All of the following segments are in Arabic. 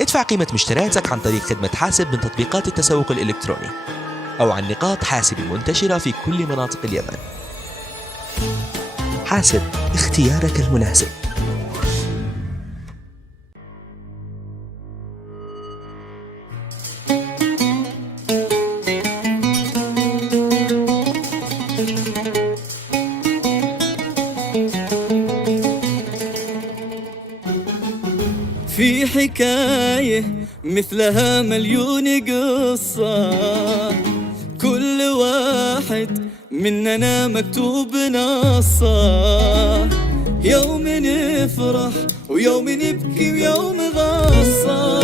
ادفع قيمة مشترياتك عن طريق خدمة حاسب من تطبيقات التسوق الإلكتروني أو عن نقاط حاسب منتشرة في كل مناطق اليمن. حاسب، اختيارك المناسب. في حكاية مثلها مليون قصة، كل واحد مننا مكتوب نصه، يوم نفرح ويوم نبكي ويوم غصة،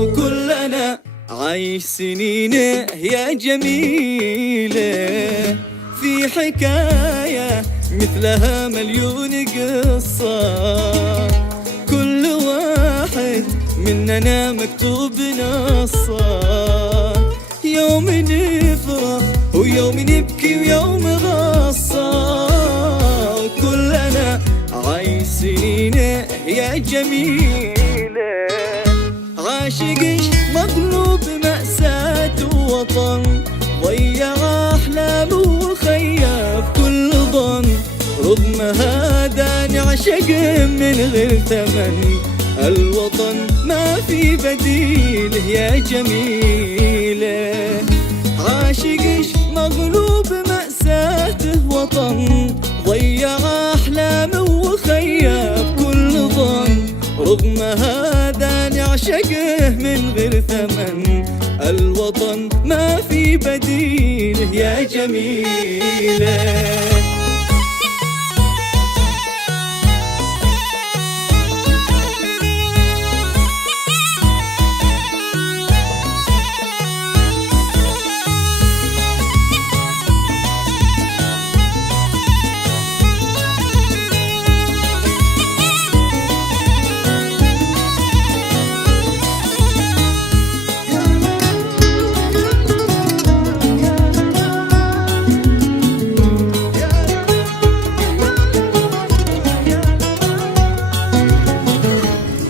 وكلنا عايش سنينه يا جميلة. في حكاية مثلها مليون قصة، كل واحد مننا مكتوب نصه، يوم نفرح ويوم نبكي ويوم غصة، كلنا عايش سنينه يا جميلة. عاشقش مغلوب مأساة وطن، ضيع أحلامه وخيب كل ظن، رغم هذا نعشق من غير ثمن، الوطن ما في بديله يا جميلة. عاشقش مغلوب مأساته وطن، ضيع أحلامه وخيب كل ظن، رغم هذا نعشقه من غير ثمن، الوطن ما في بديله يا جميلة.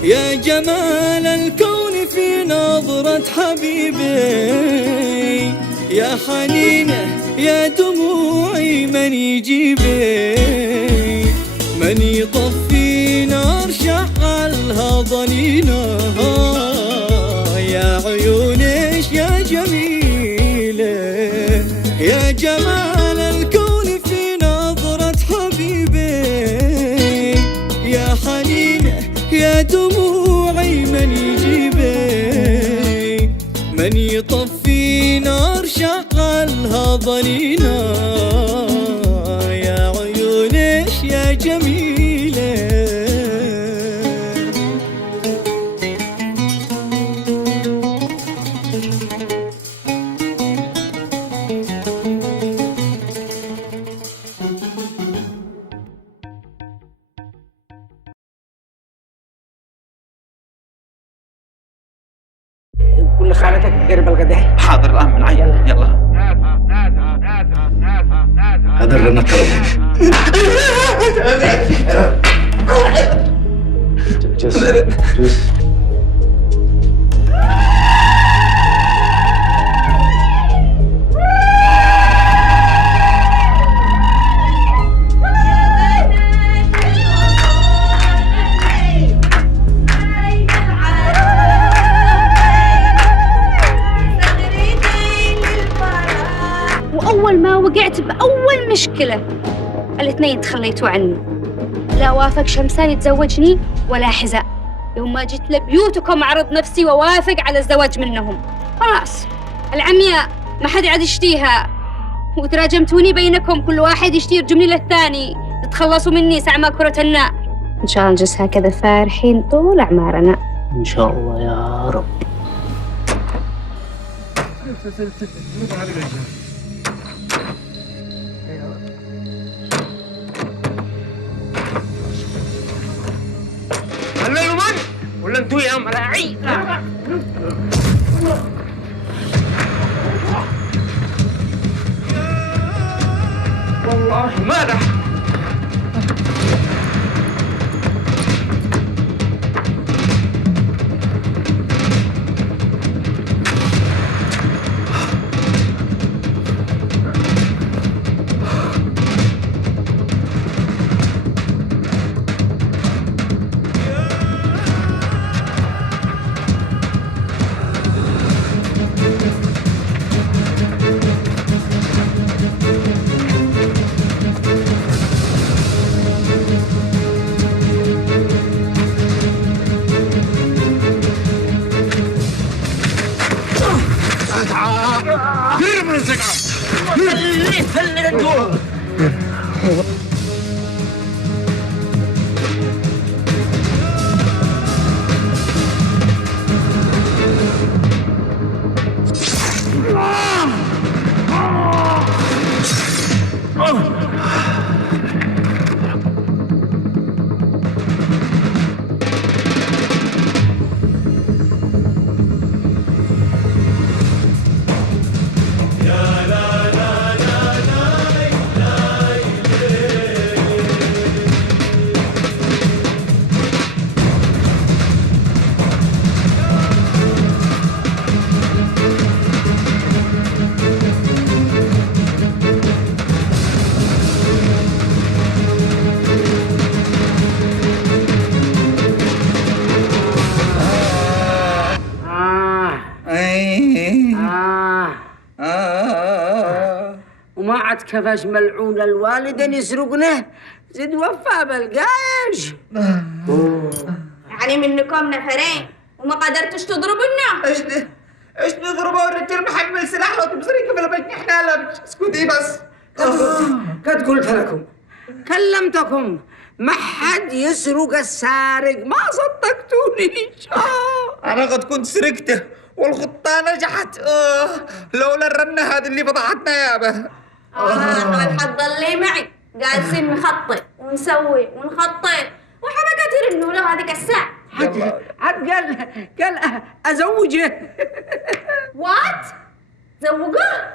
يا جمال الكون في نظرة حبيبي، يا حنينه يا دموعي من يجيبي، من يطفي نار شعلها ضنينها، يا عيونش يا جميلة. يا جمال الكون في نظرة حبيبي، يا حنينه يا دموعي من يجيبي، من يطفي نار شعلها ضنينا، يا عيونش يا جميلة. قول لخالتك قرب الغداء. حاضر الآن من عين. يلا هذا اللي نطلبه. جس وأول ما وقعت بأول مشكلة الاثنين تخليتوا عني، لا وافق شمسان يتزوجني ولا حذاء. يوم ما جيت لبيوتكم عرض نفسي ووافق على الزواج منهم. خلاص العمياء ما حد عاد يشتيها، وتراجمتوني بينكم كل واحد يشتي رجمني للثاني، تتخلصوا مني ساعة ما كرة النار. إن شاء الله نجلس هكذا فارحين طول أعمارنا إن شاء الله يا رب. الليل من ولا انتوا يا ملاعين؟ والله ما رح. وما عاد كفاش ملعون الوالد يسرقنا زد وفى بالقايش. يعني منكم نفرين وما قدرتش تضربنا. ايش نضربه الرجال محمل سلاح لو تبصري كيف لبسنا احنا لا اسكتي بس. قد قلت لكم كلمتكم ما حد يسرق السارق، ما صدقتونيش. انا قد كنت سرقته والخطة نجحت. لولا الرنة هذه اللي فضحتنا يابا. قد حتضلي معي جالسين نخطط ونسوي ونخطط وحبكة ترنوا له هذيك الساعة. عاد قال ازوجه. وات؟ زوجه؟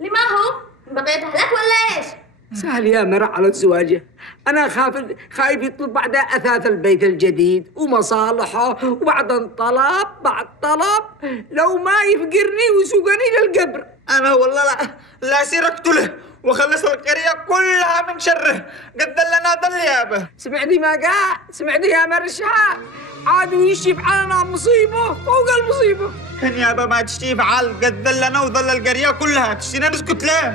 لما هو؟ بقيت أهلك ولا إيش؟ سهل يا مرة على زواجه. أنا خايف يطلب بعد أثاث البيت الجديد ومصالحه وبعدين طلب بعد طلب لو ما يفقرني ويسوقني للقبر. انا والله لا سيركت له وخلص القرية كلها من شره. قد دلنا ضل يابا. سمعتي ما قال؟ سمعتي يا مرشا؟ عادوا يشيب علينا مصيبة فوق المصيبة. كان يابا ما تشتي فعال. قد دلنا وضل القرية كلها. تشتينا نسكت له.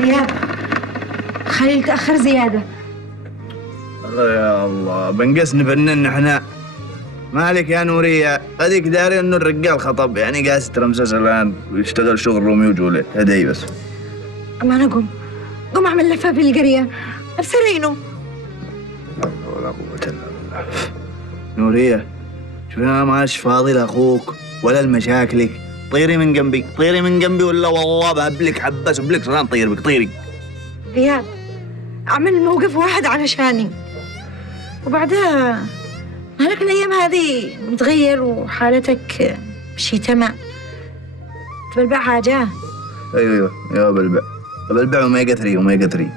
رياض خليل تأخر زيادة. الله يا الله بنقص نفنن احنا. مالك يا نورية؟ هذيك داري انه الرجال خطب يعني قاس ترمسس الان ويشتغل شغل روميو وجوليت. هدي بس. أما أنا قم أعمل لفة في القرية أبصرينه. لا حول ولا قوة الا بالله. نورية شوفي انا ماش فاضي لاخوك ولا لمشاكلك. طيري من جنبي طيري من جنبي ولا والله بهبلك حبس وبلك سلام. طير بك طيري. رياض أعمل موقف واحد علشاني وبعدها مالك الأيام هذه متغير وحالتك شي تمام. تبلبع حاجة؟ ايوه يا بلبع وميجا 3 وميجا 3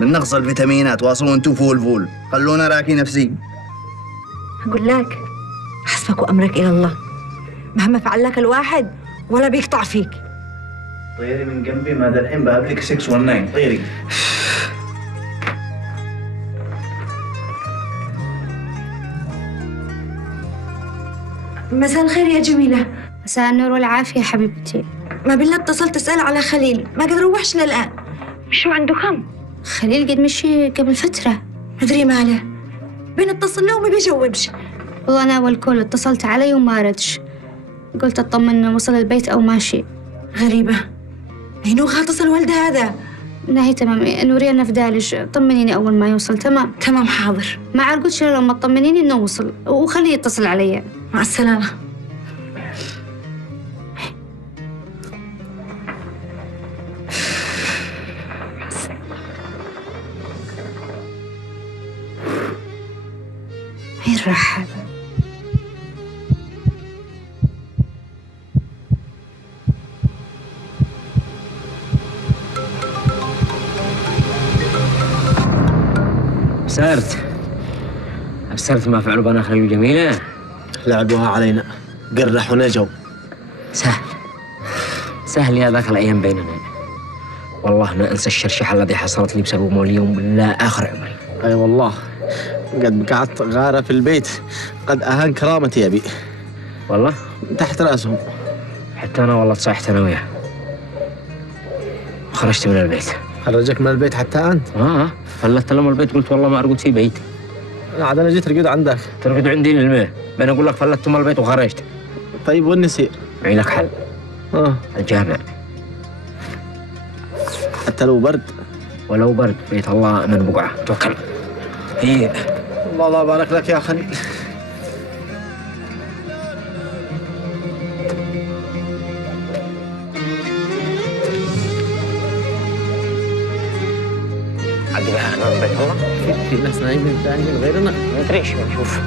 من نقص الفيتامينات. واصلوا انتو فول خلونا راكي نفسي. أقول لك حسبك وأمرك إلى الله، مهما فعل لك الواحد ولا بيقطع فيك. طيري من جنبي ما الحين بقابلك 619. طيري. مساء الخير يا جميلة. مساء النور والعافية حبيبتي. ما بالله اتصلت أسأل على خليل ما قد روحش للآن. شو عنده كم؟ خليل قد مشي قبل فترة. مدري ماله بين اتصل له وما بيجاوبش. والله أنا والكل اتصلت علي وما ردش. قلت أطمن إنه وصل البيت أو ماشي. غريبة. هينو غاطس الولد هذا. لا هي تمام. نورية أنا في دالج. طمنيني أول ما يوصل. تمام حاضر. ما عاد قلت شو لما تطمنيني إنه وصل وخليه يتصل علي. مع السلامة. وين راح هذا؟ أبصرت ما فعلوا بنا خليل جميلة. لعبوها علينا قرح ونجوا. سهل يا ذاك الأيام بيننا. والله ما أنسى الشرشحة الذي حصلت لي بسببه اليوم لا آخر عمري. أي والله قد قعدت غارة في البيت قد أهان كرامتي يا أبي. والله تحت رأسهم. حتى أنا والله تصيحت أنا وياه. خرجت من البيت. خرجك من البيت حتى أنت؟ فلت لهم البيت قلت والله ما أرقد في بيتي. عاد أنا جيت رقد عندك. ترقد عندي للميه، بين أقول لك فلت من البيت وخرجت. طيب والنسير؟ معي لك حل. الجامع. حتى لو برد؟ ولو برد بيت الله من بقعة. توكل. هي الله يبارك لك يا خليل. عدي بها أنا من بيت الله. في ناس نايمين ثاني من غيرنا. ما أدريش بنشوف.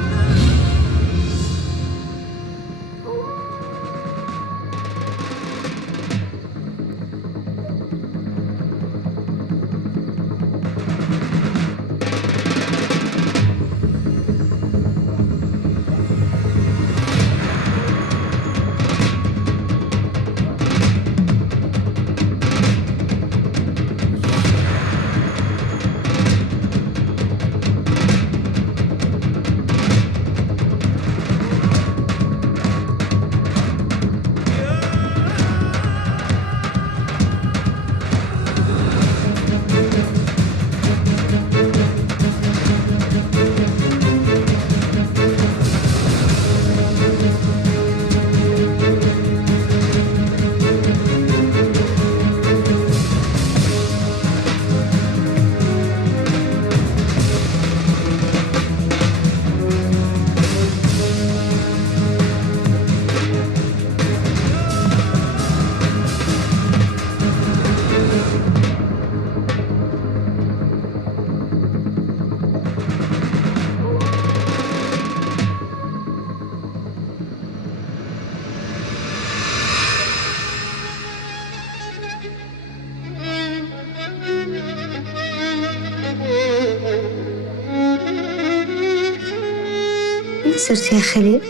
صرت يا خليل؟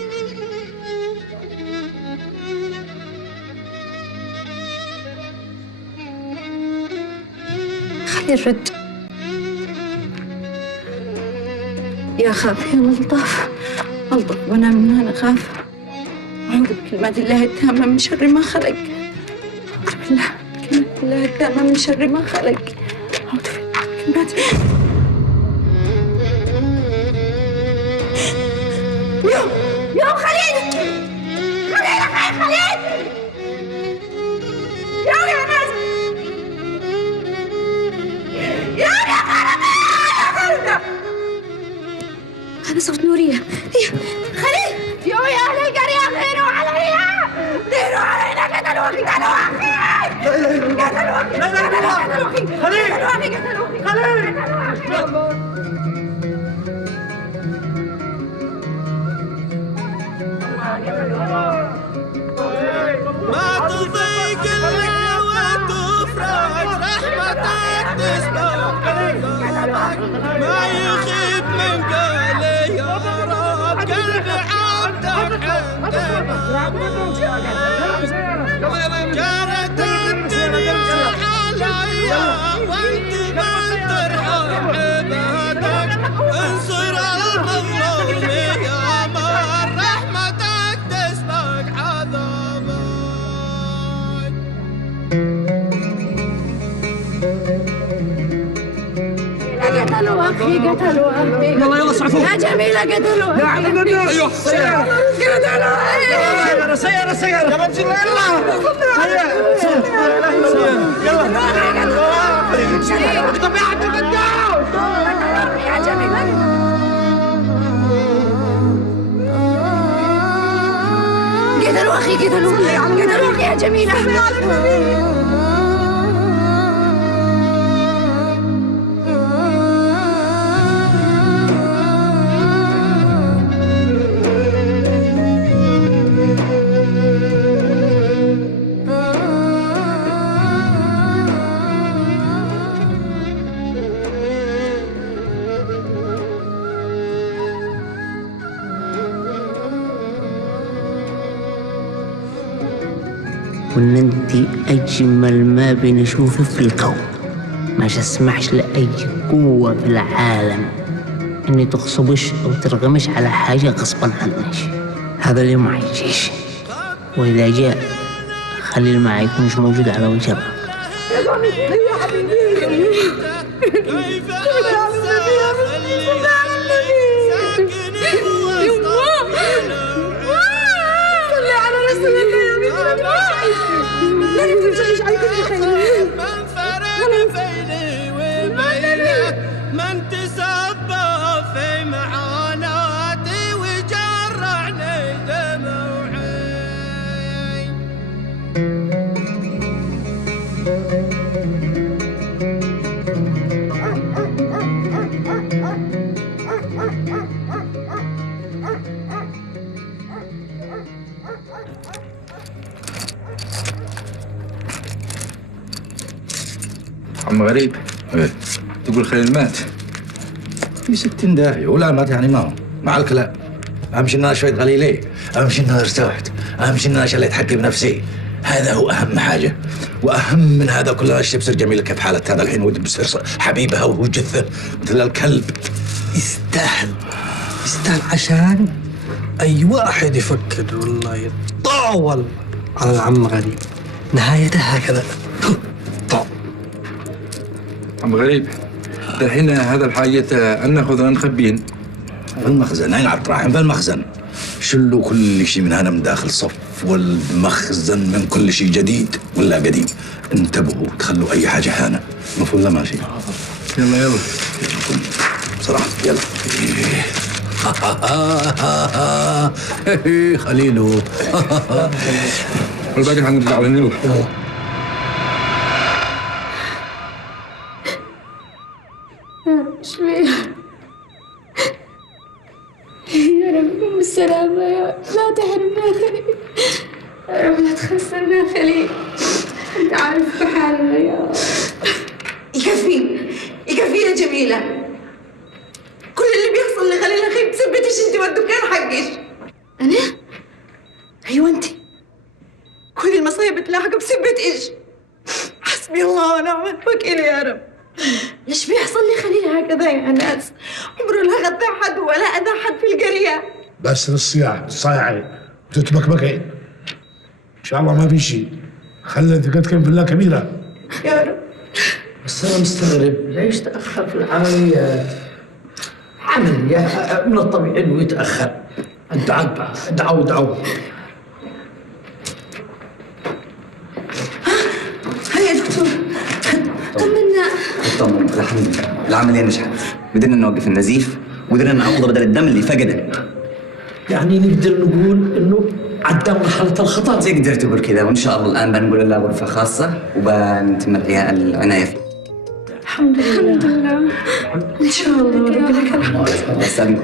خليل رد. يا خاف يا ملطف، ملطف وانا من هنا خاف. أعوذ بكلمات الله التامة من شر ما خلق. أعوذ بالله بكلمات الله التامة من شر ما خلق. أعوذ بالله بكلمات يوم خليل خليل خليل يوم يا ناس يوم يا خالد. هذا صوت نورية. خليل يوم يا أهل القرية غيروا علينا، غيروا علينا، قتلوا أخي قتلوا أخي قتلوا أخي قتلوا أخي خليل قتلوا أخي. ما تضيق إلا وتفرج، رحمتك تسبق قلبك، ما يخيب من قالي يا رب، قلب عبدك عندما كانت الدنيا عليا وانت ما ترحم عبادك، انصر المظلوم يا من رحمتك تسبق عذابك. قتلوا أخي قتلوا أخي. يلا اسعفوا يا جميلة قتلوا أخي. يا عم الناس. أيوه سيارة قتلوا سيارة سيارة يا بنت الله. يلا يلا طبيعة القدام يا جميلة. قتلوا أخي قتلوا أخي يا جميلة. وإن أنت أجمل ما بنشوفه في الكون، ما أسمحش لأي قوة في العالم إني تغصبش أو ترغمش على حاجة غصبا عنك. هذا اليوم ما يجيش، وإذا جاء خليل ما يكونش موجود على وجه الأرض. يا حبيبي كيف صلي على النبي يا بنتي صلي على النبي صلي على رسول الله يا بنتي لا تمسكيش على كل خير من فرق بيني وبينك من تسبب في معاناتي وجرعني دموعي عم غريب ايه تقول خليل مات في 60 داهية ولا مات يعني ما هو مع الكلام. اهم شيء ان انا شويت غليلي، اهم شيء ان انا ارتحت، اهم شيء ان انا شليت حقي بنفسي. هذا هو اهم حاجة. واهم من هذا كله اشتي بصير جميلة كيف حالتها هذا الحين ودي بصير حبيبها وهو جثة مثل الكلب. يستاهل يستاهل عشان اي واحد يفكر والله يتطاول على العم غريب نهايته هكذا. عم غريب الحين هذا الحاجة أن ناخذها نخبين في المخزن. أين عبد الرحيم؟ في المخزن. شلوا كل شيء من هنا من داخل صف والمخزن من كل شيء جديد ولا قديم. انتبهوا تخلوا أي حاجة هنا. مفهوم ولا ماشي؟ يلا يلا بصراحة يلا. خليلو والباقي حنرجع على النور. شوية يا رب بالسلامة يا رب لا تحرمنا خليل يا رب لا تخسرنا خليل انت عارف بحالنا يا رب. يكفي يا جميلة. كل اللي بيحصل لخليل اخي بسبتش انت والدكان حقش. انا؟ ايوه انت. كل المصايب تلاحق بسبتش. حسبي الله ونعم الوكيل يا رب. ليش بيحصل لي خليل هكذا يا ناس؟ عمره لا غدى حد ولا اذى حد في القريه. بس الصياح تصايعي وتتبكبكي ان شاء الله ما في شيء. خلي ثقتكم في الله كبيره يا رب. بس انا مستغرب ليش تاخر في العمليات؟ عمليه من الطبيعي انه يتاخر. ادعوا هيا يا دكتور طمنا. اطمن الحمد لله العمليه نجحت. قدرنا نوقف النزيف وقدرنا نعوضه بدل الدم اللي فقده. يعني نقدر نقول انه عدى مرحله الخطر. تقدر تقول كذا وان شاء الله الان بنقول له غرفه خاصه وبنتم العنايه فيه. الحمد لله ان شاء الله ورب لك الحمد. الله يسلمك.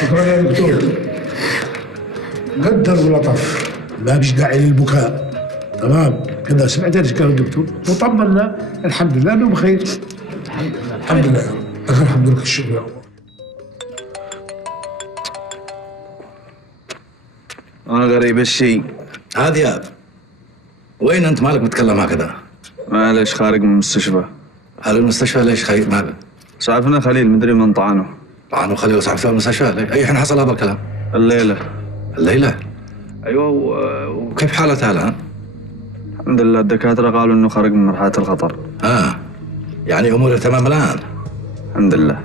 شكرا يا دكتور. قدر ولطف ما فيش داعي للبكاء. تمام كذا سمعت ايش قال الدكتور وطمنا الحمد لله انه بخير. الحمد لله الحمد لله الشكر يا الله. أنا غريب الشيء. هذا ياب وين أنت مالك متكلم هكذا؟ معلش خارج من المستشفى. هذا المستشفى ليش خايف مالك؟ سعفنا خليل مدري من طعنه. طعنه خليل وسعف في المستشفى؟ أي حين حصل هذا الكلام؟ الليلة؟ أيوه وكيف حالته الآن؟ الحمد لله الدكاترة قالوا إنه خرج من مرحلة الخطر. يعني أموره تمام الآن؟ الحمد لله.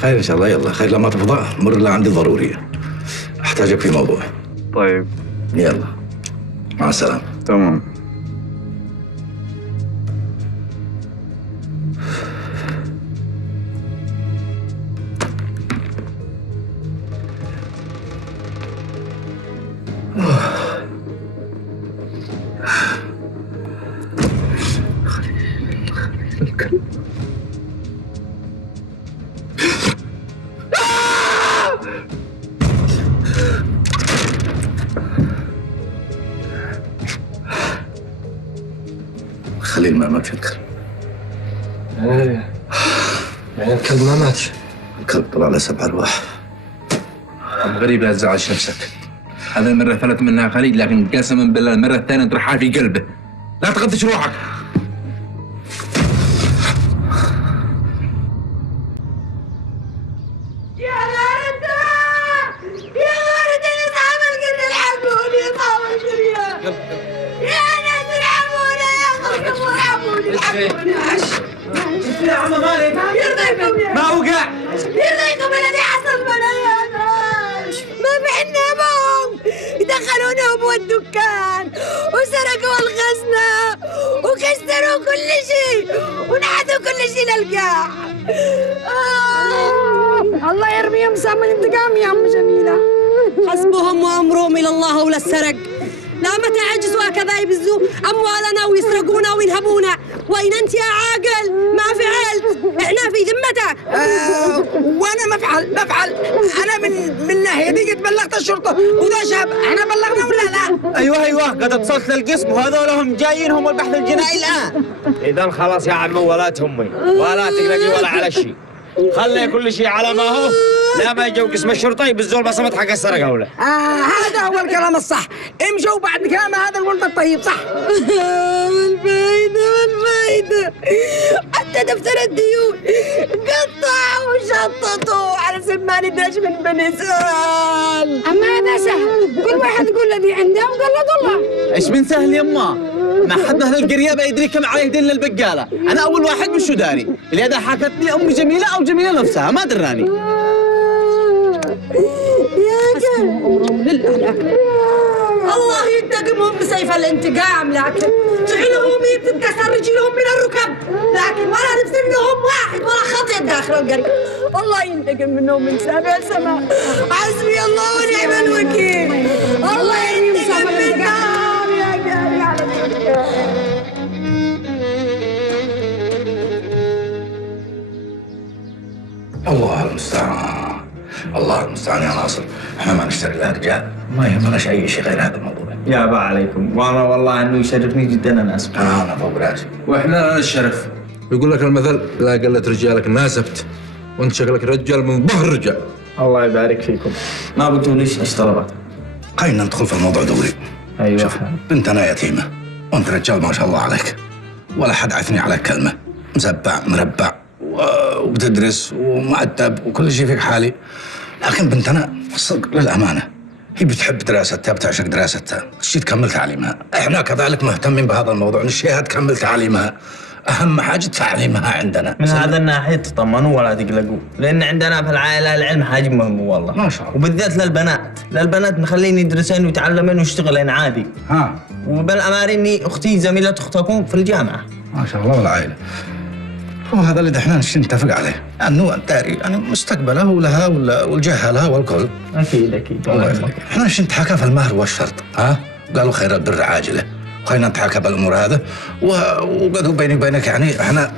خير إن شاء الله. يلا خير لما تفضى مر لا عندي ضرورية. أحتاجك في موضوع. طيب يلا مع السلامة. تمام. خليل ما تفكر. يعني الكلب ما مات؟ الكلب طلع له 7 أرواح. عم غريب لا تزعلش نفسك. هذا المرة فلت منها خليل لكن قسما بالله المرة الثانية تروح في قلبه. لا تغطش روحك. يا غردة يا غردة يا أصحاب القرية الحقوني يا أصحاب القرية يا ناس ارحمونا يا أخوكم ارحمونا منهم والدكان وسرقوا الخزنة وكسروا كل شيء ونحثوا كل شيء للقاع. الله يرميهم سام الانتقام يا أم جميلة. حسبهم وأمرهم إلى الله ولا السرق. لا متى عجزوا هكذا يبزوا أموالنا ويسرقونا وينهبونا. وين أنت يا عاقل؟ ما فعلت، إحنا في ذمتك. وانا مفعل انا من ناحيه دي قد بلغت الشرطه وذا شاب. احنا بلغنا ولا لا؟ ايوه قد اتصلت للقسم وهذول هم جايين هم البحث الجنائي الان. اذا خلاص يا عمي ولا تهمي ولا تقلقي ولا على شيء. خلي كل شيء على ما هو، لا ما يجوا قسم الشرطه يبزوا البصمه حق السرقه ولا. هذا هو الكلام الصح. امشوا بعد كلام هذا الولد الطيب صح. والفايدة حتى دفتر الديون قطعوا وشططوا على سمان الدرج من بني إسرائيل. أما هذا سهل، كل واحد يقول الذي عنده وقلد الله. ايش من سهل يما؟ ما حد اهل القريه بيدري كم عليه دين للبقاله، انا اول واحد مش داري، اللي هذا حكتني ام جميله او جميله نفسها ما دراني. يا جماعة الله ينتقمهم بسيف الانتقام، لكن جعلهم تتكسر رجلهم من الركب، لكن ولا نفسر لهم واحد ولا خطية داخل القرية. الله ينتقم منهم من سابع السماء. حسبي الله ونعم الوكيل. الله ينتقم منهم يا جاري على الله المستعان، الله المستعان يا ناصر. احنا ما نشتري لها رجال، ما يهمناش اي شيء غير هذا الموضوع. يا با عليكم، وانا والله انه يشرفني جدا انا اسف. انا فوق راسي. واحنا لنا الشرف. يقول لك المثل لا قلت رجالك ناسبت، وانت شكلك رجال من ظهر رجال. الله يبارك فيكم. ما بتقوليش ايش طلبات؟ خلينا ندخل في الموضوع دغري. ايوه شوف بنتنا يتيمه وانت رجال ما شاء الله عليك، ولا حد عثني عليك كلمه، مزبع مربع وبتدرس ومؤدب وكل شيء فيك حالي، لكن بنتنا الصدق للامانه هي بتحب دراستها، بتعشق دراستها، نشيت تكمل تعليمها. احنا كذلك مهتمين بهذا الموضوع، نشيها تكمل تعليمها، اهم حاجه تعليمها عندنا. من هذا الناحيه تطمنوا ولا تقلقوا، لان عندنا في العائله العلم حاجه مهم والله. ما شاء الله. وبالذات للبنات نخليهم يدرسين ويتعلمين ويشتغلين عادي. وبالامانه اني اختي زميله اختكم في الجامعه. ما شاء الله والعائله. وهذا اللي احنا نتفق عليه، انه داري يعني مستقبله ولها والجهه لها والكل. اكيد الله يخليك. احنا نتحاكى في المهر والشرط، قالوا خير البر عاجله، خلينا نتحاكى بالامور هذا وقد بيني وبينك يعني احنا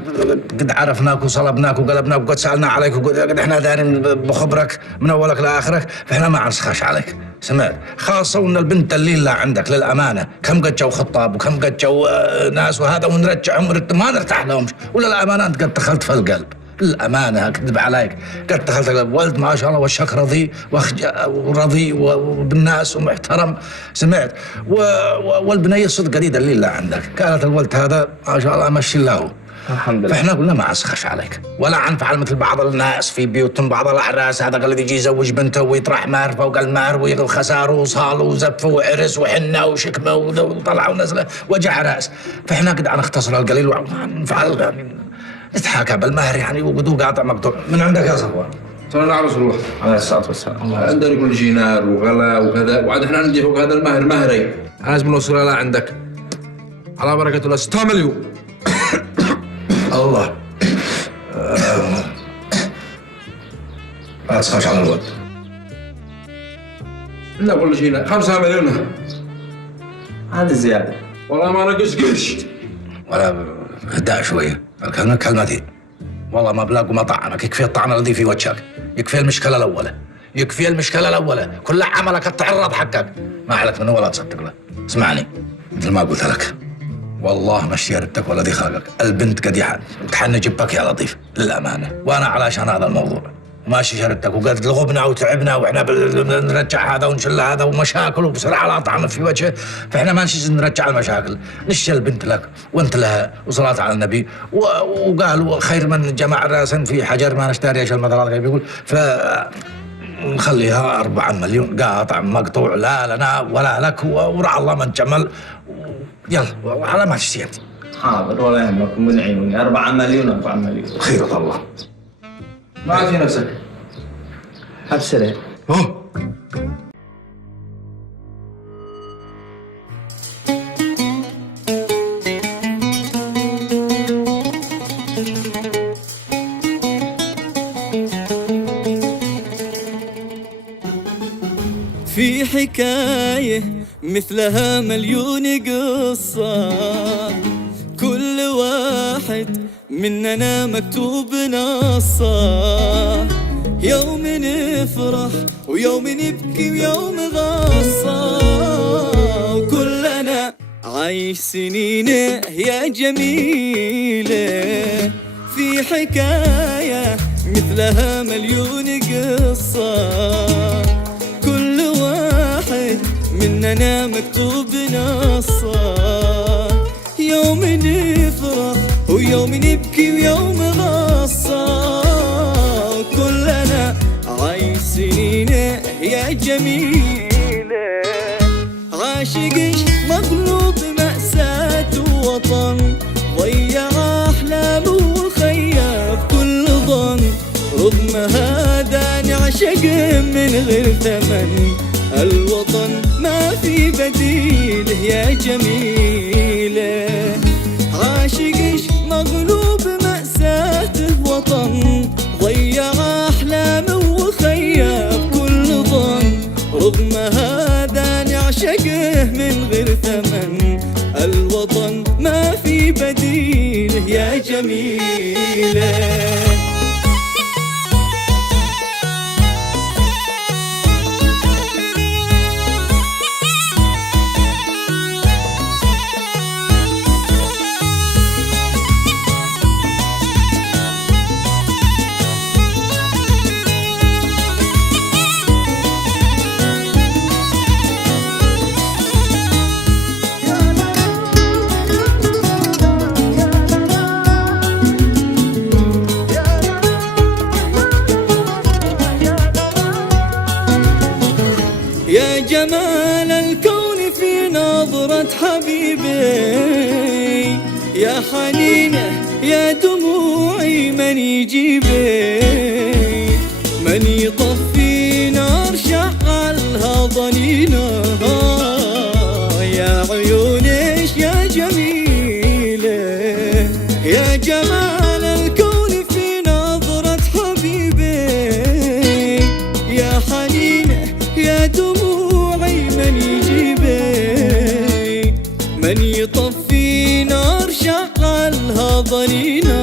قد عرفناك وصلبناك وقلبناك وقد سالنا عليك وقد احنا دارين بخبرك من اولك لاخرك، فاحنا ما نسخاش عليك. سمعت؟ خاصه وان البنت الليله عندك للامانه كم قد جو خطاب وكم قد جو ناس وهذا ونرجعهم ما نرتاح لهمش، ولا الامانه انت قد دخلت في القلب. للامانه اكذب عليك، قد دخلت القلب. ولد ما شاء الله والشك رضي ورضي وبالناس ومحترم. سمعت؟ والبنيه صدق قديده الليله عندك، قالت الولد هذا ما شاء الله مشي الله. الحمد لله. فاحنا قلنا ما اسخش عليك ولا عنفعل مثل بعض الناس في بيوتهم، بعض الاعراس هذا قال يجي يزوج بنته ويطرح مهر فوق المهر ويقل خساره وصال وزف وعرس وحنه وشكمه وطلع ونزله وجع راس. فاحنا قد نختصر القليل ونفعل يعني نتحاكى بالمهر يعني وقدو قاطع مقطوع. من عندك يا صفوان؟ صلى الله عليه وسلم. عليه الصلاه والسلام. عندنا كل شيء نار وغلا وكذا، وعاد احنا عندي فوق هذا المهر مهرين. لازم نوصل لها عندك على بركه الله 6 مليون. الله. ما تسخرش على الولد. لا كل شيء 5 مليون. هذا زياده. والله ما نقص قرش. ولا هدأ شويه، الكلمه كلمتي. والله ما بلاق وما طعنك، يكفي الطعن الذي في وجهك، يكفي المشكله الاولى، يكفي المشكله الاولى، كل عملك التعرض حقك، ما عليك منه ولا تصدق له. اسمعني مثل ما قلت لك، والله ما شيرتك والذي خلقك، البنت قد تحن جبك يا لطيف للامانه، وانا علشان هذا الموضوع ماشي شرتك وقد لغبنا وتعبنا واحنا بنرجع هذا ونشل هذا ومشاكل وبسرعه لا طعن في وجهه، فاحنا ما نشي نرجع المشاكل، نشي البنت لك وانت لها وصلاه على النبي وقالوا خير من جمع راسا في حجر ما نشتري ايش المثل هذا بيقول، ف نخليها 4 مليون قاطع مقطوع لا لنا ولا لك ورعى الله من جمل. يلا على ما تشتي انت. حاضر ولا يهمك من عيوني. 4 مليون 4 مليون. خيرة الله. ما عاد في نفسك. ابشر. في حكاية مثلها مليون قصة، كل واحد مننا مكتوب نصه، يوم نفرح ويوم نبكي ويوم غصة، وكلنا عايش سنينه يا جميلة. في حكاية مثلها مليون قصة، كل واحد مننا مكتوب نصه، يوم نفرح ويوم نبكي ويوم غصة، كلنا عايش سنينه يا جميلة. عاشق مغلوب مأساة وطن، ضيع أحلامه وخيب كل ظن، رغم هذا نعشق من غير ثمن، الوطن ما في بديله يا جميلة. عاشق مغلوب مأساته وطن، ضيع أحلامه وخيب كل ظن، رغم هذا نعشقه من غير ثمن، الوطن ما في بديله يا جميلة. يا جمال الكون في نظرة حبيبي، يا حنينه يا دموعي من يجيبي، من يطفي نار شعلها ضنينه، يا عيونش يا جميلة. يا جمال الكون في نظرة حبيبي، يا حنينه يا دموعي من يجيبي، من يطفي نار شعلها ضنينه،